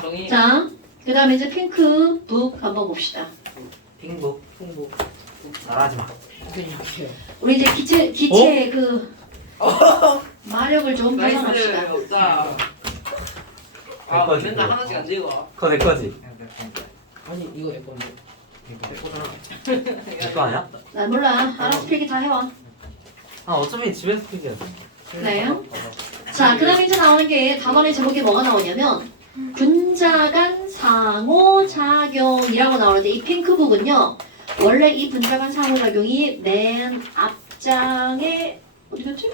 정이 자, 그 다음에 이제 핑크 북 한번 봅시다. 빙복. 홍보 말하지 마. 우리 이제 기체 기체 그 마력을 좀 없다 아 맨날 그거. 하나씩 안 되고 그거 내 거지. 아니 이거 내 건데 내 거 아니야? 나 몰라. 알아서 필기 다 해와. 아 어차피 집에서 필기야. 그래요? 자, 그 다음에 이제 나오는 게 단원의 제목이 뭐가 나오냐면 분자간 상호작용이라고 나오는데 이 핑크북은요 원래 이 분자간 상호작용이 맨 앞장에 어디 갔지?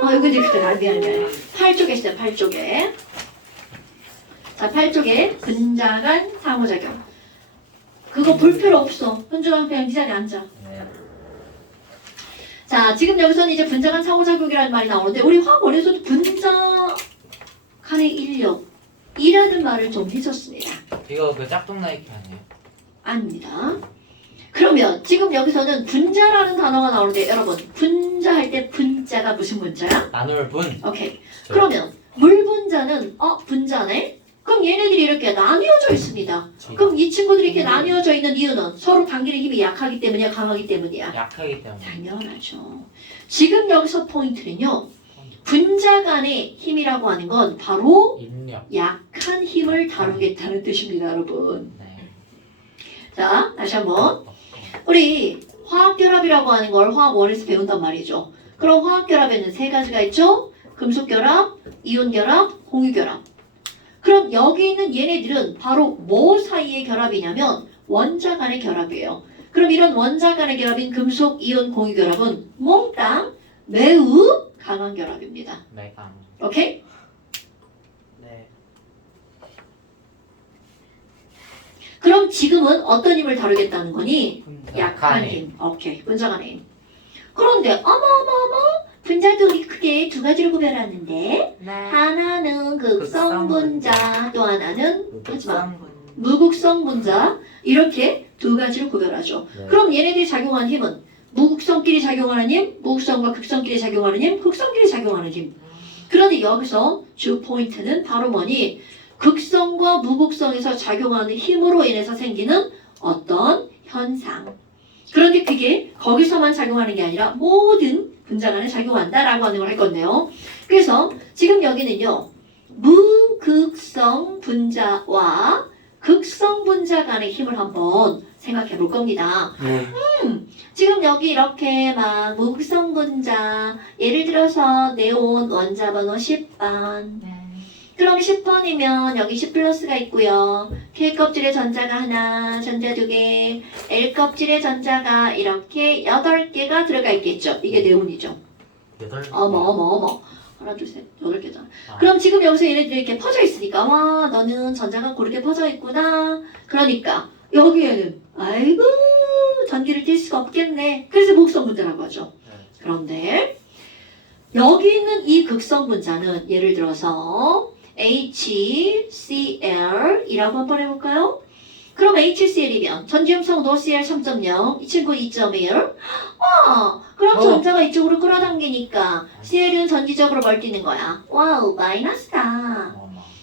아 여기 이제 그때 미안해 미안해. 8쪽에 있어요 8쪽에. 자 8쪽에 분자간 상호작용. 그거 볼 필요 없어. 현주가 그냥 네 자리에 앉아. 네. 자, 지금 여기서는 이제 분자간 상호작용이라는 말이 나오는데 우리 화원에서도 분자간의 인력 이라는 말을 좀 해줬습니다. 이거 그 짝퉁 나이키 아니에요? 아닙니다. 그러면 지금 여기서는 분자라는 단어가 나오는데 여러분 분자할 때 분자가 무슨 분자야? 나눌 분. 오케이. 그러면 물 분자는 어 분자네? 그럼 얘네들이 이렇게 나뉘어져 있습니다. 그럼 이 친구들이 이렇게 나뉘어져 있는 이유는 서로 당기는 힘이 약하기 때문이야, 강하기 때문이야. 약하기 때문에. 당연하죠. 지금 여기서 포인트는요. 분자 간의 힘이라고 하는 건 바로 인력. 약한 힘을 다루겠다는 뜻입니다, 여러분. 네. 자, 다시 한번. 우리 화학결합이라고 하는 걸 화학 원에서 배운단 말이죠. 그럼 화학결합에는 세 가지가 있죠. 금속결합, 이온결합, 공유결합. 그럼 여기 있는 얘네들은 바로 뭐 사이의 결합이냐면 원자 간의 결합이에요. 그럼 이런 원자 간의 결합인 금속, 이온, 공유결합은 몽땅 매우 강한 결합입니다. 내가. 오케이? 네. 그럼 지금은 어떤 힘을 다루겠다는 거니? 약한 힘. 오케이. 분자 간의 힘. 그런데 어머 어머 어머 분자도 우리 크게 두 가지로 구별하는데 네. 하나는 극성 분자 또 하나는 하지마 분. 무극성 분자 이렇게 두 가지로 구별하죠. 네. 그럼 얘네들이 작용하는 힘은 무극성끼리 작용하는 힘, 무극성과 극성끼리 작용하는 힘, 극성끼리 작용하는 힘. 그런데 여기서 주 포인트는 바로 뭐니? 극성과 무극성에서 작용하는 힘으로 인해서 생기는 어떤 현상. 그런데 그게 거기서만 작용하는 게 아니라 모든 분자 간에 작용한다라고 하는 걸 할 건데요. 그래서 지금 여기는요. 무극성 분자와 극성 분자 간의 힘을 한번 생각해 볼 겁니다. 네. 지금 여기 이렇게 막 무극성 분자 예를 들어서 네온 원자 번호 10번 그럼 10번이면 여기 10 플러스가 있고요. K 껍질의 전자가 하나, 전자 두 개, L 껍질의 전자가 이렇게 8개가 들어가 있겠죠. 이게 네온이죠. 여덟. 어머 어머 어머 하나 둘 셋 여덟 개잖아. 아. 그럼 지금 여기서 얘네들이 이렇게 퍼져 있으니까 와 너는 전자가 고르게 퍼져 있구나. 그러니까 여기에는 아이고 전기를 띌 수가 없겠네. 그래서 목성 분자라고 하죠. 네. 그런데 여기 있는 이 극성 분자는 예를 들어서 HCl이라고 한번 해볼까요? 그럼 HCl이면 전지음 성도 Cl 3.0, 이 친구 2.1. 와, 그럼 어. 전자가 이쪽으로 끌어당기니까 Cl은 전지적으로 멀뛰는 거야. 와우, 마이너스다.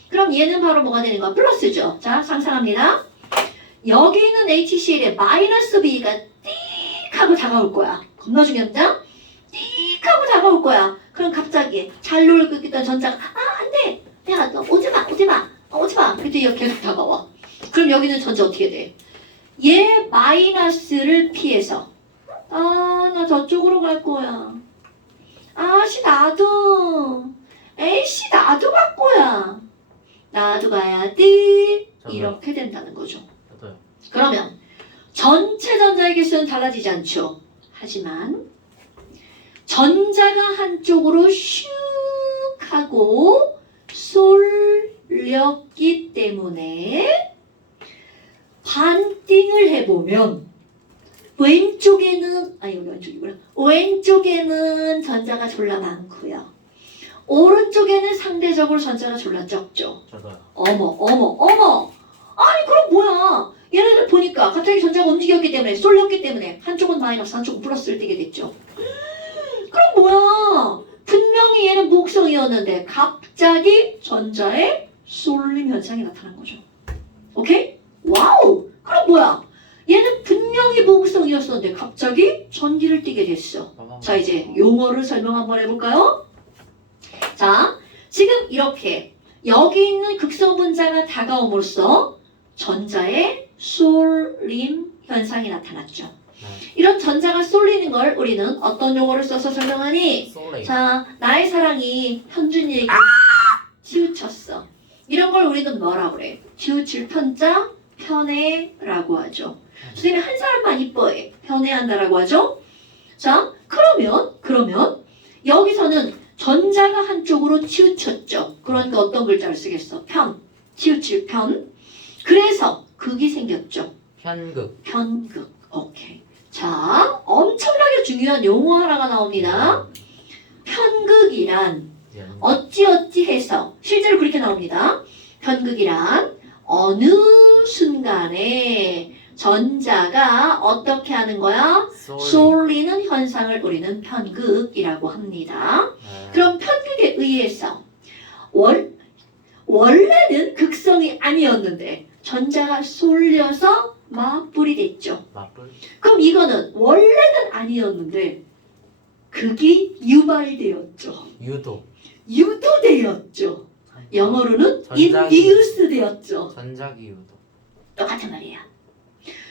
그럼 얘는 바로 뭐가 되는 거야? 플러스죠. 자, 상상합니다. 여기 있는 HCl에 마이너스 B가 띡 하고 다가올 거야. 겁나 중요합니다. 띡 하고 다가올 거야. 그럼 갑자기 잘 놀고 있던 전자가 아, 안 돼. 야, 너 오지 마, 오지 마, 어, 오지 마. 그때 계속 다가와. 그럼 여기는 전자 어떻게 돼? 얘 마이너스를 피해서 아, 나 저쪽으로 갈 거야. 아씨, 나도. 에이씨, 나도 갈 거야. 나도 가야 돼. 이렇게 된다는 거죠. 저도요. 그러면 전체 전자의 개수는 달라지지 않죠. 하지만 전자가 한쪽으로 슉 하고 쏠렸기 때문에 반띵을 해보면 왼쪽에는 아니 왼쪽이구나. 왼쪽에는 전자가 졸라 많고요. 오른쪽에는 상대적으로 전자가 졸라 적죠. 저도요. 어머 어머 어머! 아니 그럼 뭐야? 얘네들 보니까 갑자기 전자가 움직였기 때문에 쏠렸기 때문에 한쪽은 마이너스 한쪽은 플러스를 띠게 됐죠. 그럼 뭐야? 분명히 얘는 목성이었는데 갑자기 전자의 쏠림 현상이 나타난 거죠. 오케이? 와우! 그럼 뭐야? 얘는 분명히 무극성이었었는데 갑자기 전기를 띠게 됐어. 자 이제 용어를 설명 한번 해볼까요? 자 지금 이렇게 여기 있는 극성 분자가 다가옴으로써 전자의 쏠림 현상이 나타났죠. 네. 이런 전자가 쏠리는 걸 우리는 어떤 용어를 써서 설명하니? 자 나의 사랑이 현준이에게 치우쳤어. 이런 걸 우리는 뭐라 그래? 치우칠 편자 편애라고 하죠. 선생님이 한 사람만 이뻐해 편애한다라고 하죠. 자 그러면 그러면 여기서는 전자가 한쪽으로 치우쳤죠. 그러니까 어떤 글자를 쓰겠어? 편 치우칠 편. 그래서 극이 생겼죠. 편극. 편극. 오케이. 자 엄청나게 중요한 용어 하나가 나옵니다. 편극이란 연. 어찌어찌 해서 실제로 그렇게 나옵니다. 편극이란 어느 순간에 전자가 어떻게 하는 거야? 솔. 쏠리는 현상을 우리는 편극이라고 합니다. 네. 그럼 편극에 의해서 월, 원래는 극성이 아니었는데 전자가 쏠려서 맞불이 됐죠. 맞불. 그럼 이거는 원래는 아니었는데 극이 유발되었죠. 유도. 유도되었죠. 영어로는 전자기. induce 되었죠. 전자기 유도. 똑같은 말이야.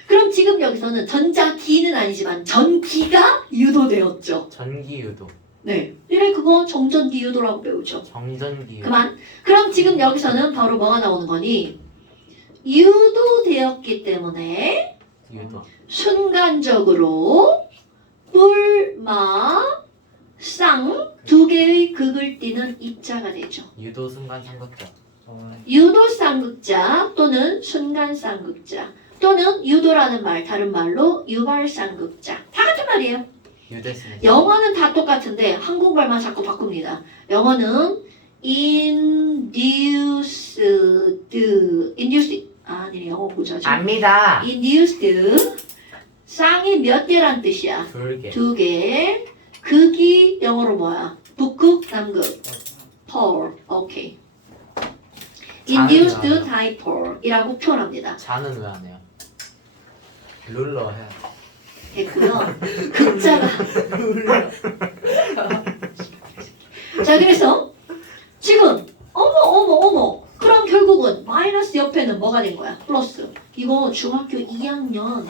그럼 지금 여기서는 전자기는 아니지만 전기가 유도되었죠. 전기 유도. 네. 이래 그거 정전기 유도라고 배우죠. 정전기 유도. 그만. 그럼 지금 여기서는 바로 뭐가 나오는 거니? 유도되었기 때문에 유도. 순간적으로 뿔마 쌍 두 개의 극을 띠는 입자가 되죠. 유도 순간 삼각자. 유도 쌍극자 또는 순간 쌍극자 또는 유도라는 말 다른 말로 유발 쌍극자 다 같은 말이에요. 유대신. 영어는 다 똑같은데 한국말만 자꾸 바꿉니다. 영어는 induced induced 아, 아니 영어 보자. 지금. 압니다. induced 쌍이 몇 개란 뜻이야? 두 개. 두 개. 극이 영어로 뭐야? 북극, 남극. pole. 오케이. induced dipole이라고 표현합니다. 자는 왜 안 해요? 룰러 해. 됐고요. 극자가. 자, 그래서 지금 어머 어머 어머. 그럼 결국은 마이너스 옆에는 뭐가 된 거야? 플러스. 이거 중학교 2학년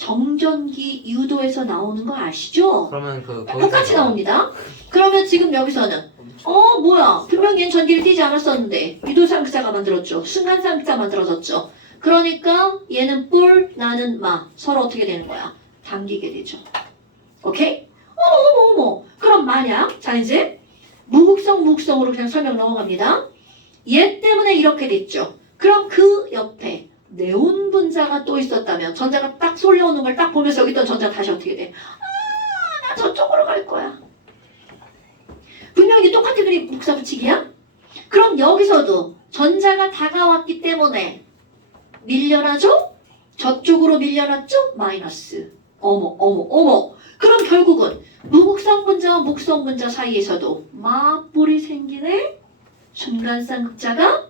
정전기 유도에서 나오는 거 아시죠? 그러면 그 똑같이 나옵니다. 그러면 지금 여기서는 어 뭐야 분명히 얘는 전기를 띠지 않았었는데 유도상극자가 만들었죠. 순간상극자 만들어졌죠. 그러니까 얘는 뿔 나는 마 서로 어떻게 되는 거야? 당기게 되죠. 오케이? 어머 어머 어머 그럼 만약 자 이제 무극성 무극성으로 그냥 설명 넘어갑니다. 얘 때문에 이렇게 됐죠. 그럼 그 옆에 네온 분자가 또 있었다면 전자가 딱 쏠려오는 걸 딱 보면서 여기 있던 전자 다시 어떻게 돼? 아, 나 저쪽으로 갈 거야. 분명히 똑같은 그림 복사 붙이기야? 그럼 여기서도 전자가 다가왔기 때문에 밀려나죠? 저쪽으로 밀려났죠? 마이너스. 어머, 어머, 어머. 그럼 결국은 무극성 분자와 목성 분자 사이에서도 맞불이 생기네? 순간 쌍극자가?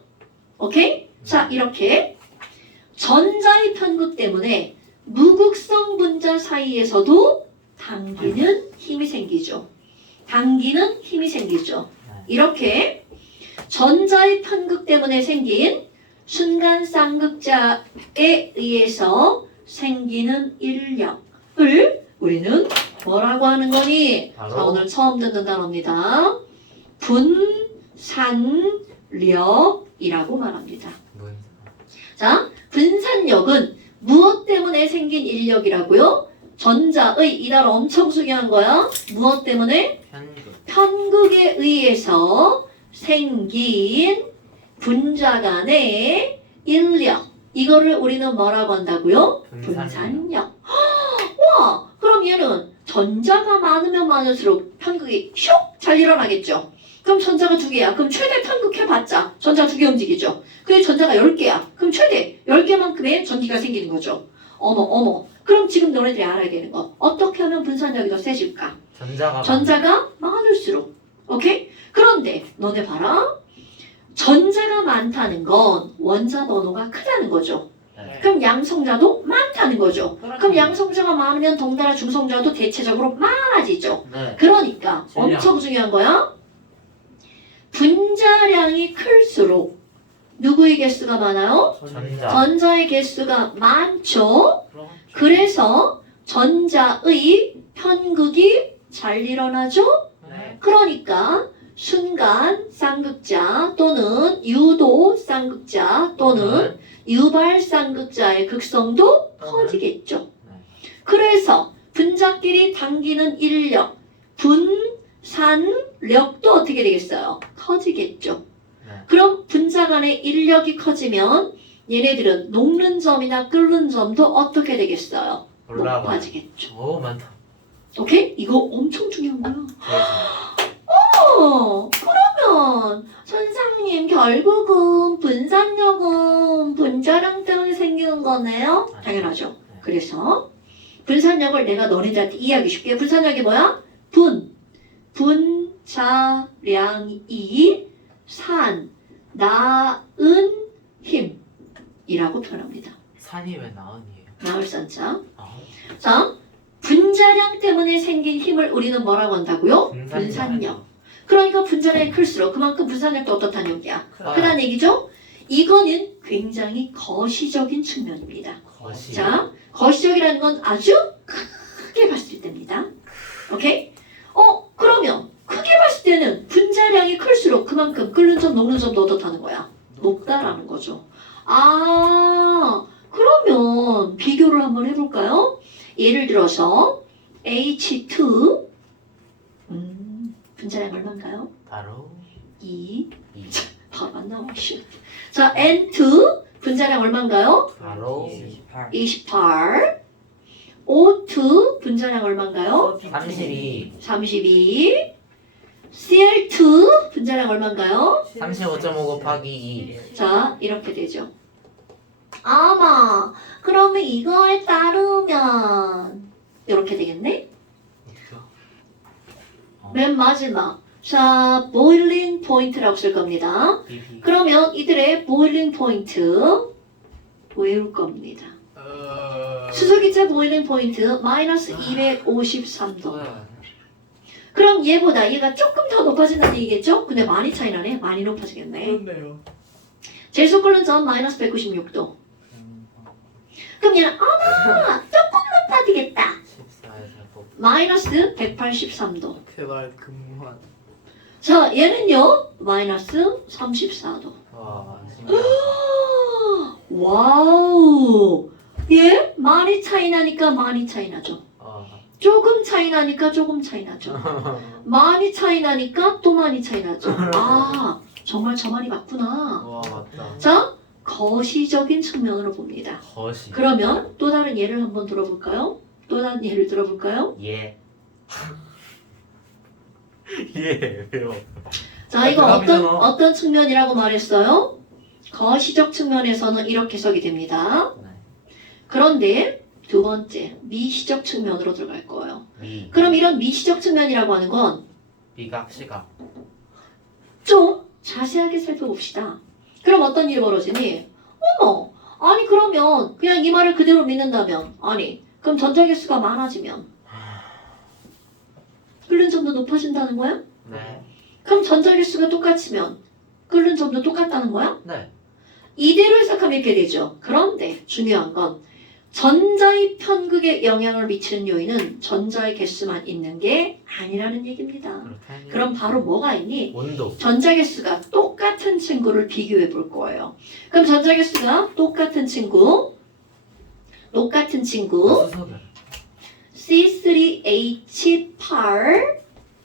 오케이? 자, 이렇게 전자의 편극 때문에 무극성 분자 사이에서도 당기는 힘이 생기죠. 당기는 힘이 생기죠. 이렇게 전자의 편극 때문에 생긴 순간 쌍극자에 의해서 생기는 인력을 우리는 뭐라고 하는 거니? 자, 오늘 처음 듣는 단어입니다. 분산력이라고 말합니다. 문. 자, 분산력은 무엇 때문에 생긴 인력이라고요? 전자의 이 단어 엄청 중요한 거야. 무엇 때문에? 편극. 편극에 의해서 생긴 분자 간의 인력. 이거를 우리는 뭐라고 한다고요? 분산력. 분산력. 와, 그럼 얘는 전자가 많으면 많을수록 편극이 슉 잘 일어나겠죠. 그럼 전자가 두 개야. 그럼 최대 편극해봤자 전자 두개 움직이죠. 그래 전자가 열 개야. 그럼 최대 열 개만큼의 전기가 생기는 거죠. 어머 어머. 그럼 지금 너네들이 알아야 되는 거. 어떻게 하면 분산력이 더 세질까? 전자가 전자가 많을수록. 오케이? 그런데 너네 봐라. 전자가 많다는 건 원자 번호가 크다는 거죠. 네. 그럼 양성자도 많다는 거죠. 그럼 그렇죠. 양성자가 많으면 덩달아 중성자도 대체적으로 많아지죠. 네. 그러니까. 엄청 중요한 거야. 분자량이 클수록 누구의 개수가 많아요? 전자. 전자의 개수가 많죠. 그럼 그래서 전자의 편극이 잘 일어나죠. 네. 그러니까 순간 쌍극자 또는 유도 쌍극자 또는 유발 쌍극자의 극성도 커지겠죠. 네. 그래서 분자끼리 당기는 인력, 분 산력도 어떻게 되겠어요? 커지겠죠. 네. 그럼 분자 간의 인력이 커지면 얘네들은 녹는 점이나 끓는 점도 어떻게 되겠어요? 올라가. 높아지겠죠. 오 많다. 오케이? 이거 엄청 중요한 거야. 어, 그러면 선생님 결국은 분산력은 분자량 때문에 생기는 거네요? 당연하죠. 그래서 분산력을 내가 너네들한테 이해하기 쉽게 분산력이 뭐야? 분 분자량이 산 나은 힘이라고 표현합니다. 산이 왜 나은이에요? 나을 산자. 아, 자, 분자량 때문에 생긴 힘을 우리는 뭐라고 한다고요? 분산력. 분산력. 그러니까 분자량이 클수록 그만큼 분산력도 어떻다는 얘기야. 크다. 크다는 얘기죠? 이거는 굉장히 거시적인 측면입니다. 거시. 자, 거시적이라는 건 아주 크게 봤을 때입니다. 오케이? 어, 그러면 크게 봤을 때는 분자량이 클수록 그만큼 끓는 점, 녹는 점도 어떻다는 거야? 높다라는 거죠. 아, 그러면 비교를 한번 해볼까요? 예를 들어서 H2 음, 분자량 얼마인가요? 바로 2 이. 바로 안 나와 씨. 자 N2 분자량 얼마인가요? 바로 28 28 O2 분자량 얼마인가요? 32. 32 CL2 분자량 얼마인가요? 35.5 곱하기 2. 자 이렇게 되죠 아마 그러면 이거에 따르면 이렇게 되겠네 어떻게요? 맨 마지막 자 보일링 포인트라고 쓸 겁니다. 그러면 이들의 보일링 포인트 외울 겁니다. 어... 수소기체 보일링 포인트 마이너스 253도. 어... 그럼 얘보다 얘가 조금 더 높아진다는 얘기겠죠? 근데 많이 차이 나네. 많이 높아지겠네. 그렇네요 제수 끓는 점 마이너스 196도. 그럼 얘는 아마 조금 높아지겠다. 14에서 곱. 마이너스 183도. 제발 금환 자 얘는요 마이너스 34도. 와 신기하다. 와우. 얘 많이 차이 나니까 많이 차이 나죠. 아, 조금 차이 나니까 조금 차이 나죠. 많이 차이 나니까 또 많이 차이 나죠. 아, 정말 저 말이 맞구나. 와 맞다. 자, 거시적인 측면으로 봅니다. 거시. 그러면 또 다른 예를 한번 들어볼까요? 또 다른 예를 들어볼까요? 예. 예 왜요? 자, 이거 아, 어떤, 대답이잖아. 어떤 측면이라고 말했어요? 거시적 측면에서는 이렇게 써게 됩니다. 네. 그런데 두 번째, 미시적 측면으로 들어갈 거예요. 미. 그럼 이런 미시적 측면이라고 하는 건 비각 시각. 좀 자세하게 살펴봅시다. 그럼 어떤 일이 벌어지니? 어머, 아니 그러면 그냥 이 말을 그대로 믿는다면 아니 그럼 전자 개수가 많아지면 끓는 점도 높아진다는 거야? 네. 그럼 전자 개수가 똑같으면 끓는 점도 똑같다는 거야? 네. 이대로 해석하면 이렇게 되죠. 그런데 중요한 건 전자의 편극에 영향을 미치는 요인은 전자의 개수만 있는 게 아니라는 얘기입니다. 그렇다니. 그럼 바로 뭐가 있니? 온도. 전자 개수가 똑같은 친구를 비교해 볼 거예요. 그럼 전자 개수가 똑같은 친구, 똑같은 친구, 수소결. C3H8,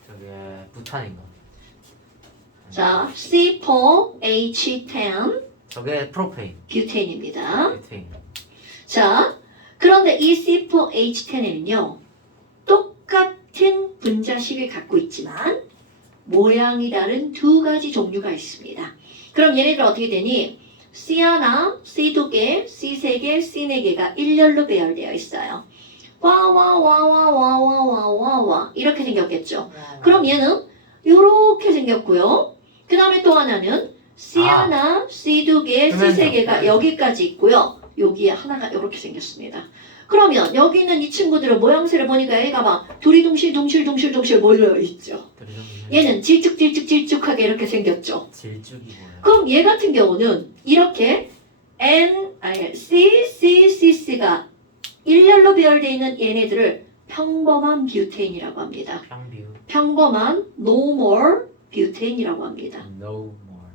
저게 부탄인 거. 자, C4H10, 저게 프로페인. 뷰테인입니다. 베테인. 자, 그런데 이 C4H10에는요, 똑같은 분자식을 갖고 있지만, 모양이 다른 두 가지 종류가 있습니다. 그럼 얘네들 어떻게 되니? C 하나, C 두 개, C 세 개, C 네 개가 일렬로 배열되어 있어요. 와 와 와 와 와 와 와 와 와 이렇게 생겼겠죠. 그럼 얘는 이렇게 생겼고요. 그 다음에 또 하나는 C 아. 하나, C 두 개, C 세. 개가 여기까지 있고요. 여기에 하나가 이렇게 생겼습니다. 그러면 여기 있는 이 친구들의 모양새를 보니까 얘가 막 둘이 동실 동실 동실 동실 모여 있죠. 얘는 질쭉 질쭉 질쭉하게 이렇게 생겼죠. 질쭉이 뭐예요? 그럼 얘 같은 경우는 이렇게 N, 아니, C, C, C, C가 일렬로 배열되어 있는 얘네들을 평범한 뷰테인이라고 합니다. 평뷰 평범한 normal 뷰테인이라고 합니다. no more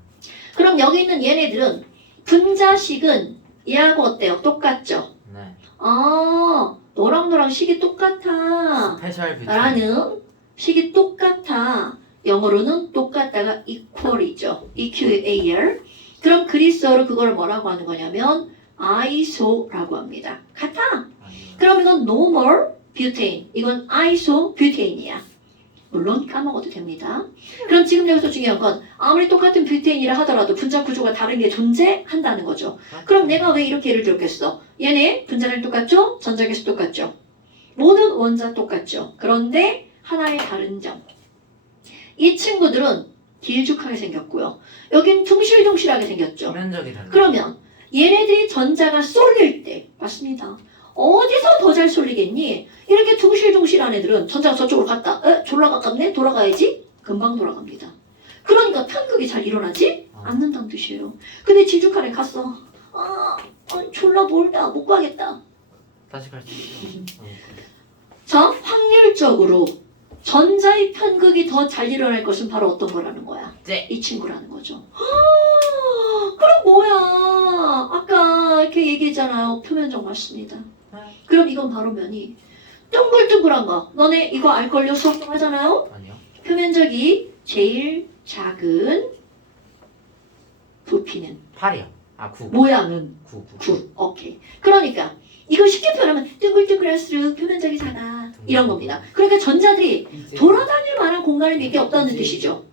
그럼 여기 있는 얘네들은 분자식은 얘하고 어때요? 똑같죠? 네 아, 너랑 너랑 식이 똑같아. 스페셜 뷰티 라는 식이 똑같아. 영어로는 똑같다가 equal이죠. EQAL. 그럼 그리스어로 그걸 뭐라고 하는 거냐면 iso라고 합니다. 같아. 아니요. 그럼 이건 normal butane. 이건 iso butane이야. 물론 까먹어도 됩니다. 그럼 지금 여기서 중요한 건 아무리 똑같은 뷰테인이라 하더라도 분자 구조가 다른 게 존재한다는 거죠. 그럼 내가 왜 이렇게 예를 들었겠어? 얘네 분자량 똑같죠? 전자계수 똑같죠? 모든 원자 똑같죠? 그런데 하나의 다른 점. 이 친구들은 길쭉하게 생겼고요. 여긴 둥실둥실하게 생겼죠? 표면적이 달라 그러면 얘네들이 전자가 쏠릴 때 맞습니다. 어디서 더잘 쏠리겠니? 이렇게 둥실둥실한 애들은 전자가 저쪽으로 갔다. 에? 졸라 가깝네? 돌아가야지? 금방 돌아갑니다. 그러니까 편극이 잘 일어나지 어. 않는다는 뜻이에요. 근데 질주칸에 갔어. 아, 아, 졸라 멀다. 못 가겠다. 다시 갈수 있죠 어. 자, 확률적으로 전자의 편극이 더 잘 일어날 것은 바로 어떤 거라는 거야? 네. 이 친구라는 거죠. 아, 그럼 뭐야? 아까 이렇게 얘기했잖아요. 표면적 맞습니다. 그럼 이건 바로 면이 둥글둥글한 거. 너네 이거 알걸요? 수업 좀 하잖아요. 아니요 표면적이 제일 작은 부피는 8이요 아 9 모양은 9 9 구. 오케이. 그러니까 이거 쉽게 표현하면 둥글둥글할수록 표면적이 작아. 이런 겁니다. 그러니까 전자들이 돌아다닐 만한 공간이 몇개 없다는 뜻이죠.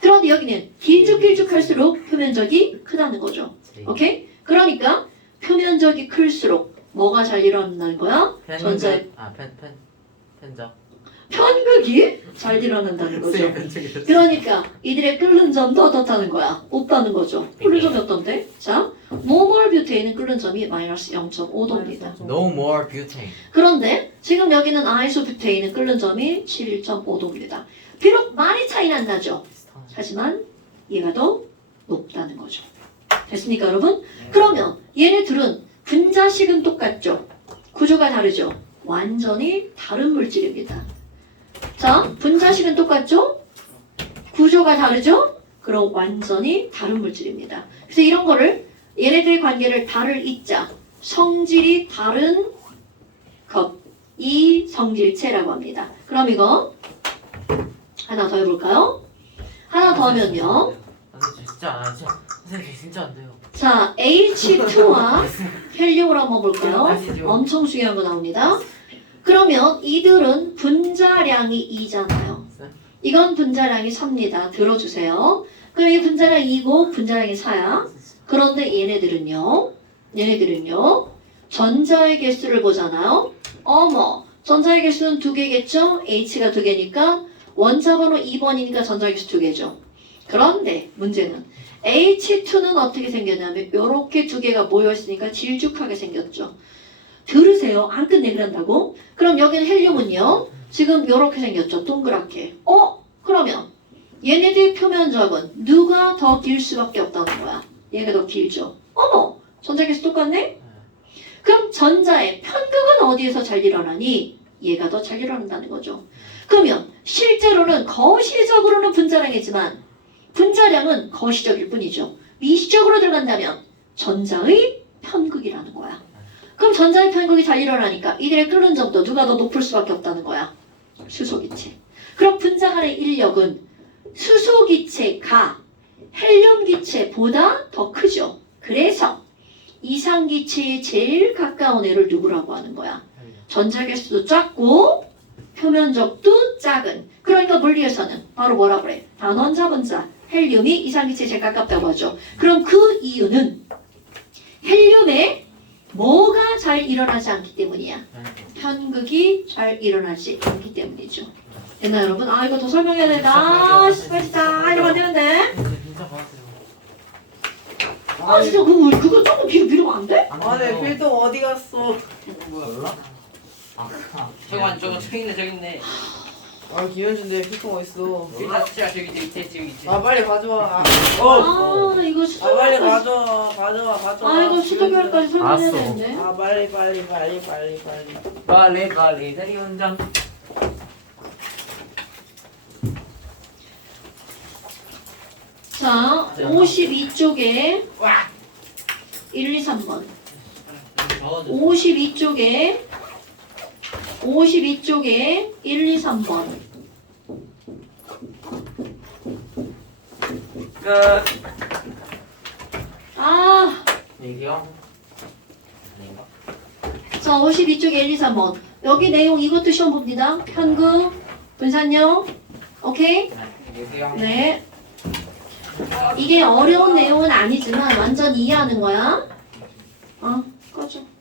그런데 여기는 길쭉길쭉할수록 표면적이 크다는 거죠. 오케이? 그러니까 표면적이 클수록 뭐가 잘 일어난다는 거야? 전자 아펜펜 편적 편극이 잘 일어난다는 거죠. 그러니까 이들의 끓는 점도 어떻다는 거야? 없다는 거죠. 끓는 점이 어떤데? 자, 노멀 뷰테인은 끓는 점이 마이너스 0.5도입니다. no more butane 그런데 지금 여기는 아이소뷰테인은 끓는 점이 11.5도입니다. 비록 많이 차이 안 나죠. 하지만 얘가 더 높다는 거죠. 됐습니까, 여러분? 그러면 얘네들은 분자식은 똑같죠. 구조가 다르죠. 완전히 다른 물질입니다. 자, 분자식은 똑같죠? 구조가 다르죠? 그럼 완전히 다른 물질입니다. 그래서 이런 거를 얘네들의 관계를 다를 이자 성질이 다른 것, 이 성질체라고 합니다. 그럼 이거 하나 더 해볼까요? 하나 더 하면요. 선생님 진짜 아 진짜 선생님 저 진짜 안 돼요 자, H2와 헬륨을 한번 볼까요? 아시죠? 엄청 중요한 거 나옵니다. 그러면 이들은 분자량이 2잖아요. 이건 분자량이 3입니다. 들어주세요. 그럼 이 분자량 2고 분자량이 4야. 그런데 얘네들은요. 얘네들은요. 전자의 개수를 보잖아요. 어머, 전자의 개수는 두 개겠죠? H가 두 개니까 원자 번호 2번이니까 전자의 개수 두 개죠. 그런데 문제는 H2는 어떻게 생겼냐면 이렇게 두 개가 모여 있으니까 질쭉하게 생겼죠. 들으세요. 안 끝내 그런다고? 그럼 여기는 헬륨은요. 지금 이렇게 생겼죠. 동그랗게. 어? 그러면 얘네들 표면적은 누가 더 길 수밖에 없다는 거야. 얘가 더 길죠. 어머! 전자계수 똑같네? 그럼 전자의 편극은 어디에서 잘 일어나니? 얘가 더 잘 일어난다는 거죠. 그러면 실제로는 거시적으로는 분자량이지만 분자량은 거시적일 뿐이죠. 미시적으로 들어간다면 전자의 편극이라는 거야. 그럼 전자의 편극이 잘 일어나니까 이들의 끓는 점도 누가 더 높을 수밖에 없다는 거야. 수소기체. 그럼 분자 간의 인력은 수소기체가 헬륨기체보다 더 크죠. 그래서 이상기체에 제일 가까운 애를 누구라고 하는 거야? 전자개수도 작고 표면적도 작은. 그러니까 물리에서는 바로 뭐라 그래? 단원자 분자 헬륨이 이상기체에 제일 가깝다고 하죠. 그럼 그 이유는 헬륨에 뭐가 잘 일어나지 않기 때문이야. 편극이 잘 일어나지 않기 때문이죠. 됐나 여러분? 아 이거 더 설명해야 된다. 아, 씨발 진짜 아, 이러면 안 되는데. 아 진짜 그거 그거 조금 뒤로 밀으면 안 돼? 안 아, 내 돼요. 필통 어디 갔어? 몰라? 아, 잠깐만 저거 저기 있네 저기 있네 아, 김현준 내 필통 어딨어? 일단 진짜 저기 있지 있지 저기 있지 아, 빨리 가져와. 아, 아 이거 수도 아 빨리 교육까지 가져와, 가져와, 가져와. 아 이거 수도 교육까지 설명해야 알았어. 되는데 아, 빨리, 빨리, 빨리, 빨리, 빨리. 빨리 빨리 대리 원장. 자 52쪽에 1, 2, 3번 저어도 52쪽에 52쪽에 1, 2, 3번. 끝. 아? 아닌가? 자 52쪽에 1, 2, 3번. 여기 내용 이것도 시험 봅니다. 편극 분산형. 오케이? 네. 네. 이게 어려운 내용은 아니지만 완전 이해하는 거야